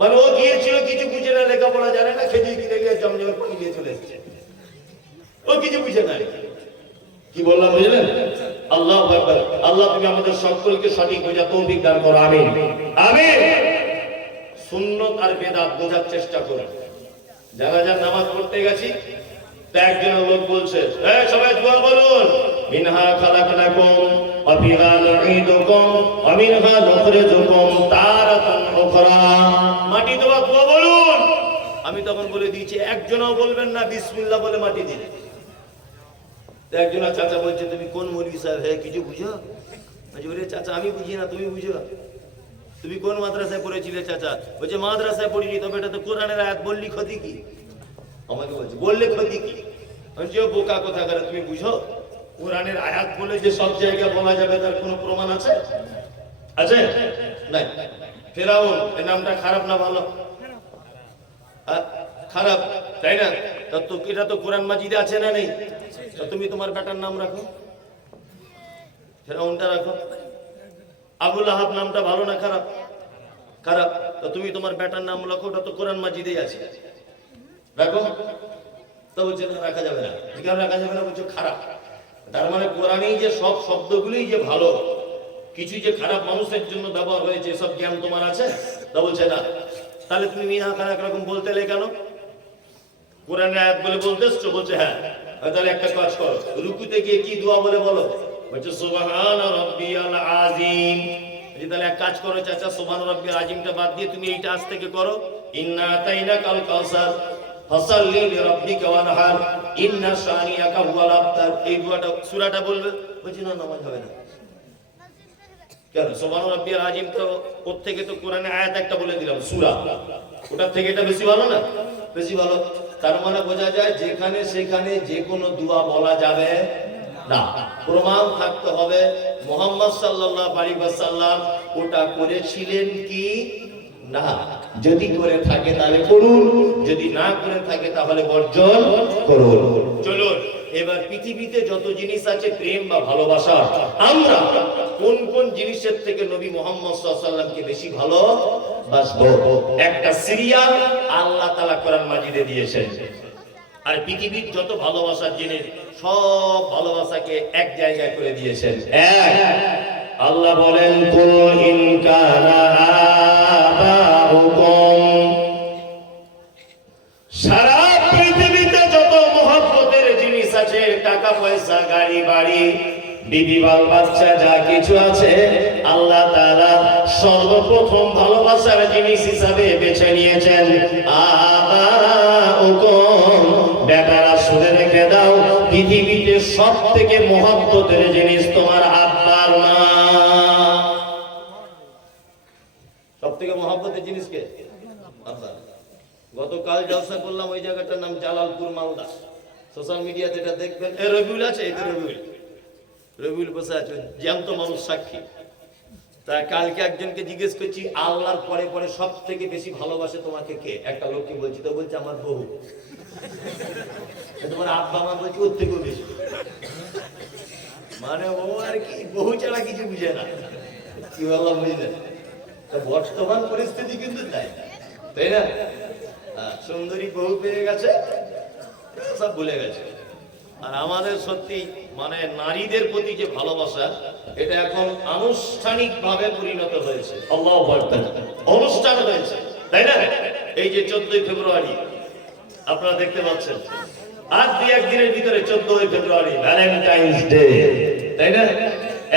মানে ও গিয়েছিল কিছু বুঝে না, লেখাপড়া জানে না, খেতে কিনে গিয়ে জমজমের পানি নিয়ে চলে এসেছে, ও কিছু বুঝে না। কি বললাম বুঝলেন? আল্লাহু আকবার। আল্লাহ তুমি আমাদের সকলকে সঠিক বোঝা তৌফিক দান করো, আমিন আমিন। সুন্নাত আর বেদাত বোঝার চেষ্টা করো। যারা নামাজ পড়তে গেছি, তা একজন লোক বলছে, এই সবাই দোয়া বলুন, মিনহা খালাকনাকুম ওয়া ফিহা নুঈদুকুম ওয়া মিনহা নুখরিজুকুম তারাতান উখরা। মাটি দেওয়া দোয়া বলুন। আমি তখন বলে দিয়েছি, একজনও বলবেন না বিসমিল্লাহ বলে মাটি দিন। একজন চাচা বলছে, তুমি কোন মৌলভী সাহেব, হ্যাঁ কিছু বুঝো? বলে চাচা আমি বুঝি না, তুমি বুঝো? তুমি কোন মাদ্রাসায় পড়েছিলে চাচা? বলছে মাদ্রাসায় পড়িনি, তবে এটা তো কোরআনের আয়াত, বললি ক্ষতি কি? আমাকে বলছে বললে ক্ষতি কি? আমি যে বোকা কথা করে, তুমি বুঝো কোরআনের আয়াত বলে যে সব জায়গায় বলা যাবে তার কোনো প্রমাণ আছে? আছে নাই? ফেরাউন এর নামটা খারাপ না ভালো? খারাপ, তাই না? তো এটা তো কোরআন মাজিদে আছে না নেই? তুমি তোমার বেটার নাম রাখো, ফেরাউনটা রাখো। আবু লাহাব নামটা ভালো না খারাপ? খারাপ। তো তুমি তোমার বেটার নাম রাখো, ওটা তো কোরআন মাজিদেই আছে, রাখো। তো বলছে না রাখা যাবে না। কেন রাখা যাবে না? বলছে খারাপ। তার মানে কোরআনেই যে সব শব্দগুলোই যে ভালো, কিছু যে খারাপ মানুষের জন্য ব্যবহার হয়েছে, সব জ্ঞান তোমার আছে? তা বলছে না। তাহলে তুমি মিহা খারাপ এরকম বলতে এলে কেন? কোরআনের আয়াত বলে বলতে এসছো? বলছে হ্যাঁ। তাহলে একটা কাজ করো, রুকুতে গিয়ে কি দোয়া বলে বলো? বলছে সুবহান রাব্বিয়াল আযীম। তাহলে এক কাজ করো চাচা, সুবহান রাব্বিয়াল আযীমটা বাদ দিয়ে তুমি এইটা আজ থেকে করো, ইন্না আতাইনাকাল কাউসার ফাসাল্লি লিরাব্বিকা ওয়ানহার ইন্না শানিয়াকা হুয়াল আবতার। এই দোয়াটা সূরাটা বলবে। বলছি না, নামাজ হবে না। কেন? সুবহান রাব্বিয়াল আযীম তো ওর থেকে তো কোরআনে আয়াত একটা বলে দিলাম, সূরা, ওটার থেকে এটা বেশি ভালো না? বেশি ভালো। তার মানে বোঝা যায় যেখানে সেখানে যে কোনো দোয়া বলা যাবে না, প্রমাণ থাকতে হবে মুহাম্মদ সাল্লাল্লাহু আলাইহি ওয়াসাল্লাম ওটা করেছিলেন কি না। যদি করে থাকে তাহলে করুন, যদি না করে থাকে তাহলে বর্জন করুন। চলুন এবার পৃথিবীতে যত জিনিস আছে প্রেম বা ভালোবাসা, আমরা কোন কোন জিনিসের থেকে নবী মুহাম্মদ সাল্লাল্লাহু আলাইহি ওয়াসাল্লামকে বেশি ভালোবাসবো, একটা সিরিয়াল আল্লাহ তাআলা কোরআন মাজিদে দিয়েছেন। আর পৃথিবীর যত ভালোবাসার জিনিস সব ভালোবাসাকে এক জায়গায় করে দিয়েছেন। আল্লাহ বলেন, কুল ইন কানা আবাউকুম, সারা পৃথিবীতে যত মহব্বতের জিনিস আছে, টাকা পয়সা, গাড়ি বাড়ি, বিবি বাল বাচ্চা, যা কিছু আছে, আল্লাহ তাআলা সর্বপ্রথম ভালোবাসার জিনিস হিসাবে বেছে নিয়েছেন আবাউকুম। বেটারা শুনে রেখে দাও, পৃথিবীতে সব থেকে মহব্বতের জিনিস তোমার আব্বার মা। সব থেকে মহব্বতের জিনিস কে? আব্বা। গতকাল জলসা করলাম, ওই জায়গাটার নাম জালালপুর, মালদা। সোশ্যাল মিডিয়াতে এটা দেখবেন। রবিউল আছে, এটা রবিউল বসে আছে, জ্যান্ত মানুষ সাক্ষী। তা কালকে একজনকে জিজ্ঞেস করছি, আল্লাহর পরে পরে সব থেকে বেশি ভালোবাসে তোমাকে কে? একটা লোককে বলছি, তো বলছে আমার বউ। তোমার আব্বা মা? বলছি ওর থেকেও বেশি। মানে ও আর কি বহু ছাড়া কিছু বুঝে না। কি বললাম বুঝলেন? বর্তমান পরিস্থিতি কিন্তু তাই না? সুন্দরী বহু পেয়ে গেছে, সব ভুলে গেছে। আর আমাদের সত্যি মানে নারীদের প্রতি যে ভালোবাসা, এটা এখন আনুষ্ঠানিক ভাবে পরিণত হয়েছে। আল্লাহু আকবার, অনুষ্ঠান হয়েছে, তাই না? এই যে 14ই ফেব্রুয়ারি আপনারা দেখতে পাচ্ছেন, আজ দুই একদিনের ভিতরে 14ই ফেব্রুয়ারি ভ্যালেন্টাইন্স ডে, তাই না?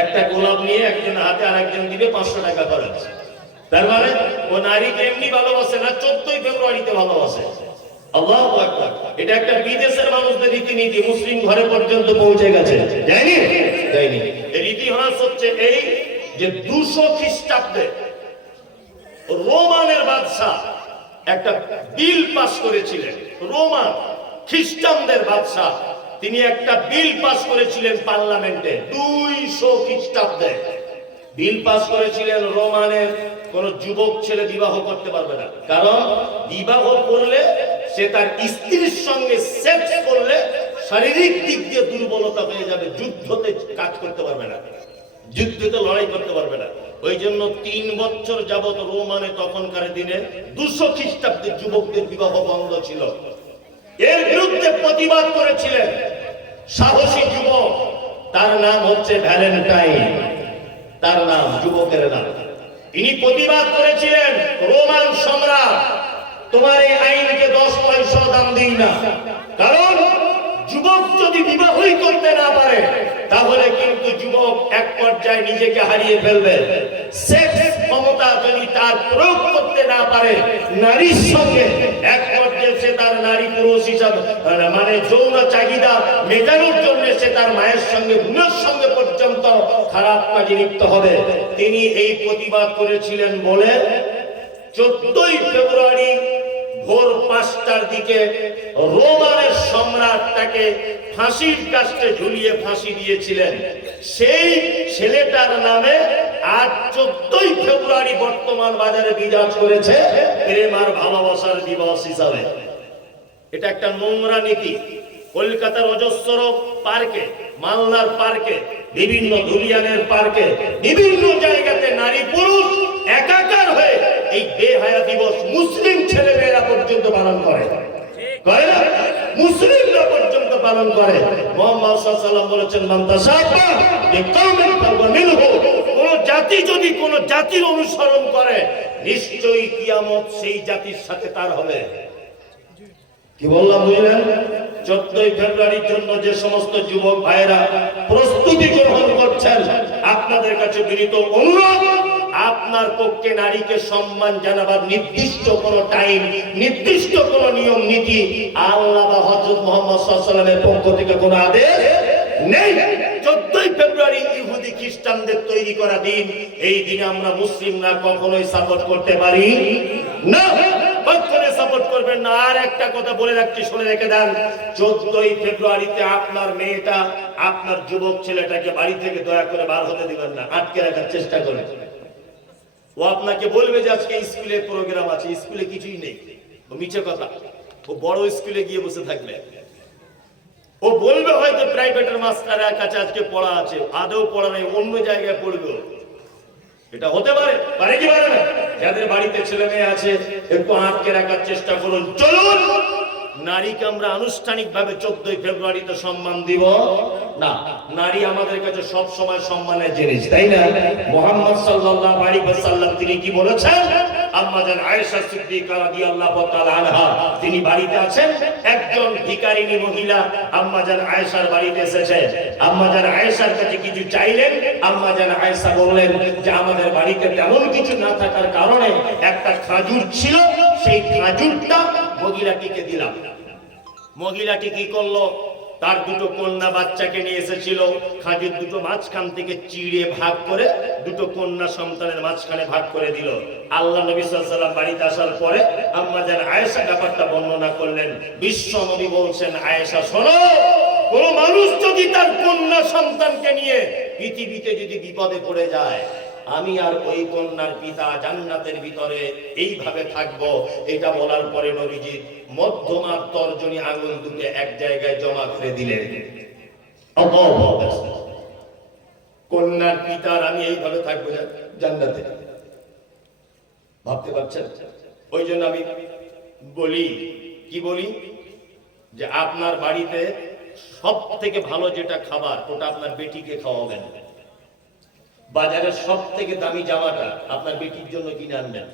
একটা গোলাপ নিয়ে একজন হাতে আর একজন দিবে 500 টাকা খরচ। তার মানে ও নারীকে এমনি ভালোবাসে না, 14ই ফেব্রুয়ারিতে ভালোবাসে। আল্লাহু আকবার। এটা একটা বিদেশের মানুষদের রীতিনীতি, মুসলিম ঘরে পর্যন্ত পৌঁছে গেছে, যায়নি? যায়নি। এর ইতিহাস হচ্ছে এই যে 200 খ্রিস্টাব্দে রোমানের বাদশা একটা বিল পাস করেছিলেন। রোমান খ্রিস্টানদের বাদশা, তিনি একটা বিল পাস করেছিলেন পার্লামেন্টে 200 খ্রিস্টাব্দে। বিল পাস করেছিলেন, রোমানের কোন যুবক ছেলে বিবাহ করতে পারবে না, কারণ বিবাহ করলে সে তার স্ত্রীর সঙ্গে সেক্স করলে শারীরিক দিক দিয়ে দুর্বলতা হয়ে যাবে, যুদ্ধতে কাজ করতে পারবে না, যুদ্ধতে লড়াই করতে পারবে না। ওই জন্য 3 বছর যাবত রোমানে তখনকার দিনে 200 খ্রিস্টাব্দের যুবকদের বিবাহ বন্ধ ছিল। এর বিরুদ্ধে প্রতিবাদ করেছিলেন সাহসী যুবক, তার নাম হচ্ছে ভ্যালেন্টাইন, তার নাম, যুবকের নাম। তিনি প্রতিবাদ করেছিলেন, রোমান সম্রাট, তোমার এই আইনকে 10 পয়সা দাম দিই না, কারণ যুবক যদি বিবাহই করতে না পারে তাহলে কিন্তু যুবক এক পর্যায়ে নিজেকে হারিয়ে ফেলবে। সেক্স ক্ষমতা যদি তার প্রয়োগ করতে না পারে নারীর সঙ্গে, এক পর্যায়ে সে তার নারী পুরুষ হিসাবে মানে যৌন চাহিদা মেটানোর জন্য সে তার মায়ের সঙ্গে, বোনের সঙ্গে পর্যন্ত খারাপ কাজে লিপ্ত হবে। তিনি এই প্রতিবাদ করেছিলেন বলে 14ই ফেব্রুয়ারি ভোর 5টার দিকে রোমানের সম্রাট তাকে ফাঁসির কাস্টে ঝুলিয়ে ফাঁসি দিয়েছিলেন। সেই ছেলেটার নামে আজ 14ই ফেব্রুয়ারি বর্তমান বাজারে বিরাজ করেছে প্রেম আর ভালোবাসার দিবস হিসাবে। এটা একটা নোংরা নীতি। কলকাতার অজস্র পার্কে, মালদার পার্কে, বিভিন্ন ধুলিয়ানের পার্কে, বিভিন্ন জায়গাতে নারী পুরুষ একাকার হয়ে এই বেহায়া দিবস মুসলিম ছেলেমেয়েরা পর্যন্ত পালন করে, করে না? মুসলিমরা পর্যন্ত পালন করে। মুহাম্মদ সাল্লাল্লাহু আলাইহি ওয়াসাল্লাম বলেছেন, মান তাশাব্বা বিকওমিন ফাহুয়া মিনহু। কোন জাতি যদি কোন জাতির অনুসরণ করে নিশ্চয়ই কিয়ামত সেই জাতির সাথে তার হবে। কি বললাম বুঝলেন? 14ই ফেব্রুয়ারির জন্য যে সমস্ত যুবক ভাইয়েরা প্রস্তুতি গ্রহণ করছেন, আপনাদের কাছে বিনীত অনুরোধ, আপনার পক্ষে নারীকে সম্মান জানাবার নির্দিষ্ট কোন টাইম, নির্দিষ্ট কোন নিয়ম নীতি আল্লাহ বা হযরত মুহাম্মদ সাল্লাল্লাহু আলাইহি ওয়াসাল্লামের পক্ষ থেকে কোন আদেশ নেই। 14ই ফেব্রুয়ারি ইহুদি খ্রিস্টানদের তৈরি করা দিন, এই দিনে আমরা মুসলিমরা কখনোই সাপোর্ট করতে পারি না, কখনোই সাপোর্ট করবেন না। আর একটা কথা বলে রাখছি, শুনে রেখে দেন, 14ই ফেব্রুয়ারিতে আপনার মেয়েটা, আপনার যুবক ছেলেটাকে বাড়ি থেকে দয়া করে বার হতে দিবেন না, আটকে রাখার চেষ্টা করেন। ও আপনাকে বলবে যে আজকে স্কুলে প্রোগ্রাম আছে, স্কুলে কিছুই নেই, ও মিছে কথা। ও বড় স্কুলে গিয়ে বসে থাকবে। ও বলবে হয়তো প্রাইভেটের মাস্টারের কাছে আজকে পড়া আছে, আদৌ পড়া নেই, অন্য জায়গায় পড়বে। এটা হতে পারে, পারে কি পারে না? যাদের বাড়িতে ছেলে মেয়ে আছে একটু আটকে রাখার চেষ্টা করুন। চলুন, নারীকে আমরা আনুষ্ঠানিকভাবে 14ই ফেব্রুয়ারিতে সম্মান দিব না। নারী আমাদের কাছে সব সময় সম্মানের জিনিস, তাই না? মুহাম্মদ সাল্লাল্লাহু আলাইহি ওয়াসাল্লাম তিনি কি বলেছেন? আম্মা জান আয়েশা সিদ্দিকা রাদিয়াল্লাহু তাআলা আনহা তিনি বাড়িতে আছেন, একজন ভিখারিনী মহিলা আম্মা জান আয়েশার বাড়িতে এসেছে। আম্মা জান আয়েশার কাছে কিছু চাইলেন। আম্মা জান আয়েশা বললেন যে আমাদের বাড়িতে তেমন কিছু না থাকার কারণে একটা খেজুর ছিল, সেই খেজুরটা মহিলাটিকে দিলাম। মহিলাটি কি করলো? তার দুটো কন্যা বাচ্চাকে নিয়ে এসেছিল, খাজুর দুটো মাঝখান থেকে চিড়ে ভাগ করে দুটো কন্যা সন্তানের মাঝখানে ভাগ করে দিল। আল্লাহ নবী সাল্লাল্লাহু আলাইহি ওয়াসাল্লাম বাড়িতে আসার পরে আম্মা জান আয়েশা ব্যাপারটা বর্ণনা করলেন। বিশ্ব নবী বলছেন, আয়েশা শোনো, কোন মানুষ যদি তার কন্যা সন্তানকে নিয়ে পৃথিবীতে যদি বিপদে পড়ে যায়, আমি আর ওই কন্যার পিতা জান্নাতের ভিতরে এইভাবে থাকবো। এটা বলার পরে নবীজি মধ্যমার তর্জনী আঙুল দুটো এক জায়গায় জমা করে দিলেন। কন্যার পিতার আমি এইভাবে থাকবো জান্নাতে, ভাবতে পারছেন? ওই জন্য আমি বলি, কি বলি, যে আপনার বাড়িতে সব থেকে ভালো যেটা খাবার ওটা আপনার বেটিকে খাওয়াবেন। বাজারের সব থেকে দামি জামাটা আপনার বেটির জন্য কিনে আনবেন।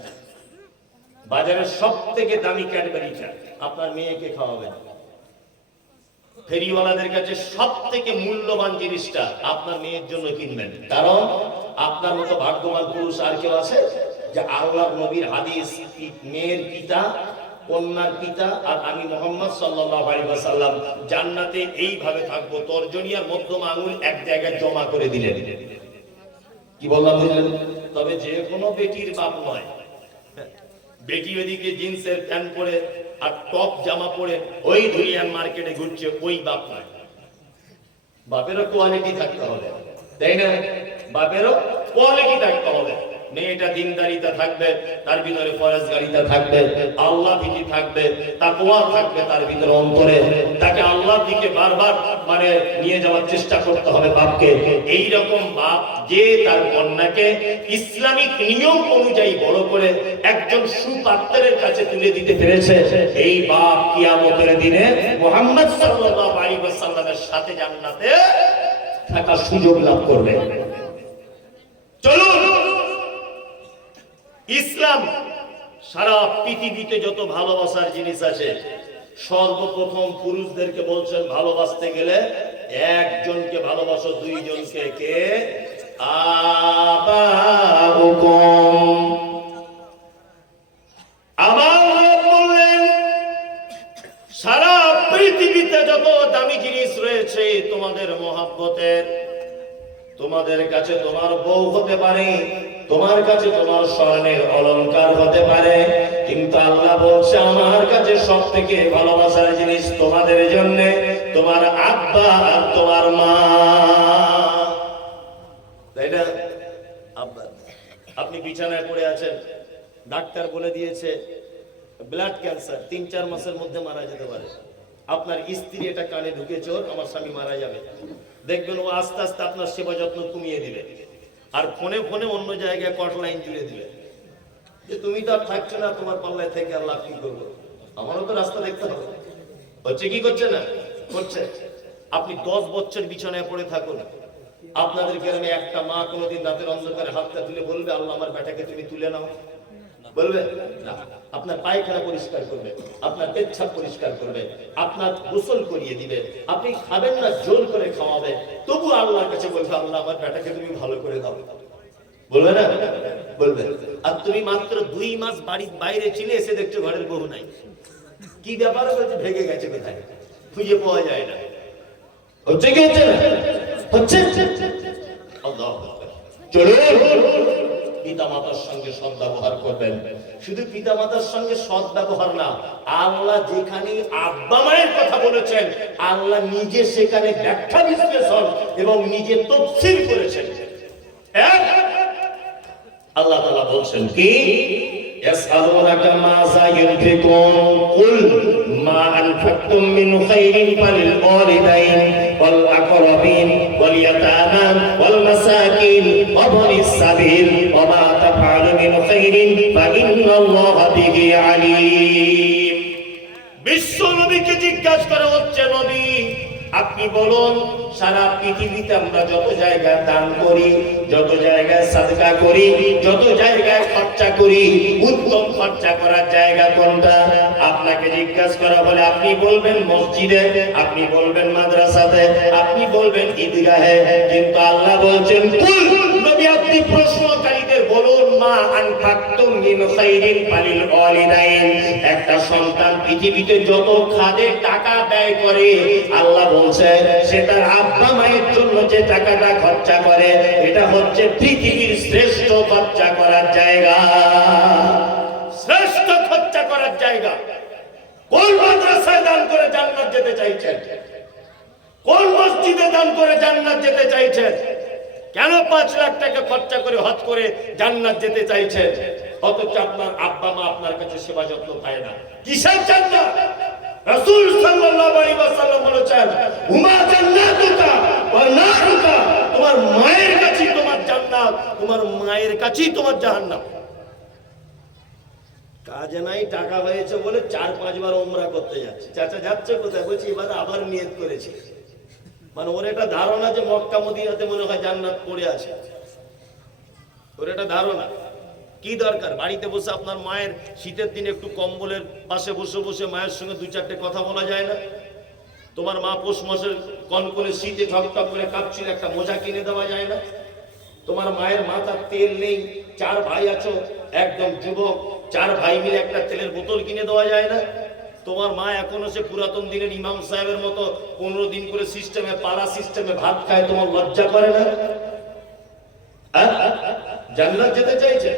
বাজারের সব থেকে দামি ক্যাডবেরিটা আপনার মেয়েকে খাওয়াবেন। ফেরিওয়ালাদের কাছে সব থেকে মূল্যবান জিনিসটা আপনার মেয়ের জন্য কিনবেন। কারণ আপনার মতো ভাগ্যবান পুরুষ আর কেউ আছে? যে আল্লাহর নবীর হাদিস, মেয়ের পিতা, কন্যার পিতা আর আমি মুহাম্মদ সাল্লাল্লাহু আলাইহি ওয়াসাল্লাম জান্নাতে এইভাবে থাকবো। তর্জনী আর মধ্যম আঙুল এক জায়গায় জমা করে দিলেন। কি বললাম বুঝলেন? তবে যে কোনো বেটির বাপ নয়। বেটি ওদিকে জিন্সের প্যান্ট পরে আর টপ জামা পরে ওই ধুলিয়ান মার্কেটে ঘুরছে, ওই বাপ নয়। বাপেরও কোয়ালিটি থাকতে হবে, তাই না? বাপেরও কোয়ালিটি থাকতে হবে। মেয়েটা দিনদারিতা থাকবে, তার ভিতরে ফরজগারিতা থাকবে, আল্লাহ ভীতি থাকবে, তাকওয়া থাকবে তার ভিতরে অন্তরে, তাকে আল্লাহর দিকে বারবার মানে নিয়ে যাওয়ার চেষ্টা করতে হবে বাপকে। এই রকম বাপ যে তার কন্যাকে ইসলামিক নিয়ম অনুযায়ী বড় করে একজন সুপাত্রের কাছে তুলে দিতে পেরেছে, এই বাপ কিয়ামতের দিনে মুহাম্মদ সাল্লাল্লাহু আলাইহি ওয়াসাল্লামের সাথে জান্নাতে থাকার সুযোগ লাভ করবে। চলুন, ইসলাম সারা পৃথিবীতে যত ভালোবাসার জিনিস আছে, সর্বপ্রথম পুরুষদেরকে বলছেন ভালোবাসতে গেলে একজনকে ভালোবাসো, দুইজনকে। কে? আবাউকুম। আবার বললেন সারা পৃথিবীতে যত দামি জিনিস রয়েছে তোমাদের মহব্বতের, তোমাদের কাছে তোমার বউ হতে পারে, তোমার কাছে তোমার স্বর্ণের অলংকার হতে পারে, কিন্তু আল্লাহ বলছে আমার কাছে সব থেকে ভালোবাসার জিনিস তোমাদের জন্য তোমার আব্বা আর তোমার মা। তাই না? আব্বা, আপনি বিছানায় পড়ে আছেন, ডাক্তার বলে দিয়েছে ব্লাড ক্যান্সার ৩-৪ মাসের মধ্যে মারা যেতে পারে। আপনার স্ত্রী এটা কানে ঢুকেছে, আমার স্বামী মারা যাবে, দেখবেন ও আস্তে আস্তে আপনার সেবা যত্ন কমিয়ে দিবে, আর ফোনে ফোনে অন্য জায়গায় কট লাইন জুড়ে দিবে যে তুমি তো আর থাকছো না, তোমার পাল্লায় থেকে আল্লাহ কি করবো, আমারও তো রাস্তা দেখতে হবে। হচ্ছে কি করছে না? করছে। আপনি 10 বছর বিছানায় পড়ে থাকুন, আপনাদের গ্রামে একটা মা কোনোদিন রাতের অন্ধকারে হাতটা তুলে বলবে আল্লাহ আমার বেটাকে তুমি তুলে নাও? বলবে না। আপনার পায়খানা পরিষ্কার করবে, আপনার পেচ্ছাপ পরিষ্কার করবে, আপনার গোসল করিয়ে দিবে, আপনি খাবেন না জোর করে খাওয়াবে, তবু আল্লাহর কাছে বলবে আল্লাহ আমার বেটাকে তুমি ভালো করে দাও। বলবে না? বলবে। আর তুমি মাত্র 2 মাস বাড়ির বাইরে ছিলে, এসে দেখছো ঘরের বউ নাই, কি ব্যাপার? বলছে ভেগে গেছে, কোথায় খুঁজে পাওয়া যায় না। হচ্ছে কি হচ্ছে না? হচ্ছে। আল্লাহু আকবার। চলুন, পিতামাতার সঙ্গে সৎ ব্যবহার করবেন। শুধু পিতামাতার সঙ্গে সৎ ব্যবহার না, আল্লাহ যেখানে আব্বা মায়ের কথা বলেছেন, আল্লাহ নিজে সেখানে ব্যাখ্যা বিশ্লেষণ এবং নিজে তাফসীর করেছেন। আল্লাহ তাআলা বলছেন কি? ইয়াসআলুনাকা মাযা ইউনফিকুন কুল মা আনফাকতুম মিন খাইরিন ফালিল ওয়ালিদাইন ওয়াল আকরাবিন ওয়াল ইয়াতামা ওয়াল মাসাকিন ওয়া বনিস সাবিল ওয়া মা তাফআলু মিন খাইরিন ফাইন্নাল্লাহা বিহি আলীম। বিশ্ব নবীকে জিজ্ঞাসা করা হচ্ছে, নবী আপনি বলুন সারা পৃথিবীতে আমরা যত জায়গায় দান করি, যত জায়গায় সাদকা করি, যত জায়গায় খরচা করি, উত্তম খরচা করার জায়গা কোনটা? আপনাকে জিজ্ঞাসা করা হলে আপনি বলবেন মসজিদে, আপনি বলবেন মাদ্রাসাতে, আপনি বলবেন ঈদগাহে, কিন্তু আল্লাহ বলছেন কুল, নবী আপনি প্রশ্নকারীদের বলুন মা আনফাকতুম মিন খাইরিন ফালিল ওয়ালিদাইন। একটা সন্তান পৃথিবীতে যত খাদে টাকা ব্যয় করে, আল্লাহ বলছে সেটা আব্বা মায়ের জন্য যে টাকাটা খরচা করে, এটা হচ্ছে পৃথিবীর শ্রেষ্ঠ খরচা করার জায়গা, শ্রেষ্ঠ খরচা করার জায়গা। কোন মাদ্রাসায় দান করে জান্নাত যেতে চাইছেন? কোন মসজিদে দান করে জান্নাত যেতে চাইছেন? কেন 5 লাখ টাকা খরচা করে হজ করে জান্নাত যেতে চাইছেন, অথচ আপনার আব্বা মা আপনার কাছে সেবা যত্ন পায় না? কিসের জান্নাত? রাসূল সাল্লাল্লাহু আলাইহি ওয়াসাল্লাম বলেছেন হুমা জান্নাতুকা ওয়া নারুকা, তোমার মায়ের কাছেই তোমার জান্নাত, তোমার মায়ের কাছেই তোমার জাহান্নাম। কাজে নাই, টাকা হয়েছে বলে 4-5 বার ওমরা করতে যাচ্ছে। চাচা যাচ্ছে কোথায়? বলছি এবার আবার নিয়ত করেছি। মানে ওর একটা ধারণা যে মক্কা মদিনাতে মনে হয় জান্নাত পড়ে আছে, ওর একটা ধারণা। কি দরকার? বাড়িতে বসে আপনার মায়ের শীতের দিনে একটু কম্বলের পাশে বসে বসে মায়ের সঙ্গে 2-4টে কথা বলা যায় না? তোমার মা পৌষ মাসের কনকনে শীতে ঠকঠক করে কাঁপছিল, একটা মোজা কিনে দেওয়া যায় না? তোমার মায়ের মাথার তেল নেই, 4 ভাই আছো, একদম যুবক, 4 ভাই মিলে একটা তেলের বোতল কিনে দেওয়া যায় না? তোমার মা এখনো সে পুরাতন দিনের ইমাম সাহেবের মতো 15 দিন করে সিস্টেমে, পাড়া সিস্টেমে ভাত খায়, তোমার লজ্জা করে না? জান্নাত যেতে চাইছে,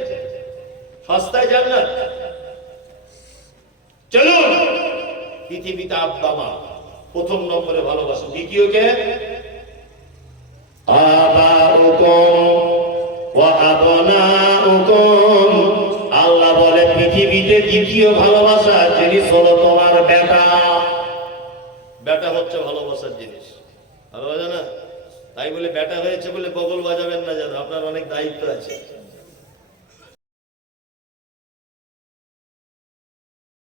সস্তায় জান্নাত। চলুন, পৃথিবীতে আব্বা মা প্রথম নম্বরে ভালোবাসো। দ্বিতীয় কে? আবাউকুম ওয়া আবনাউকুম দ্বিতীয় ভালোবাসার জিনিস হলো তোমার বেটা। বেটা হচ্ছে ভালোবাসার জিনিস, ভালোবাসা না? তাই বলে বেটা হয়েছে বলে বগল বাজাবেন না, যেন আপনার অনেক দায়িত্ব আছে।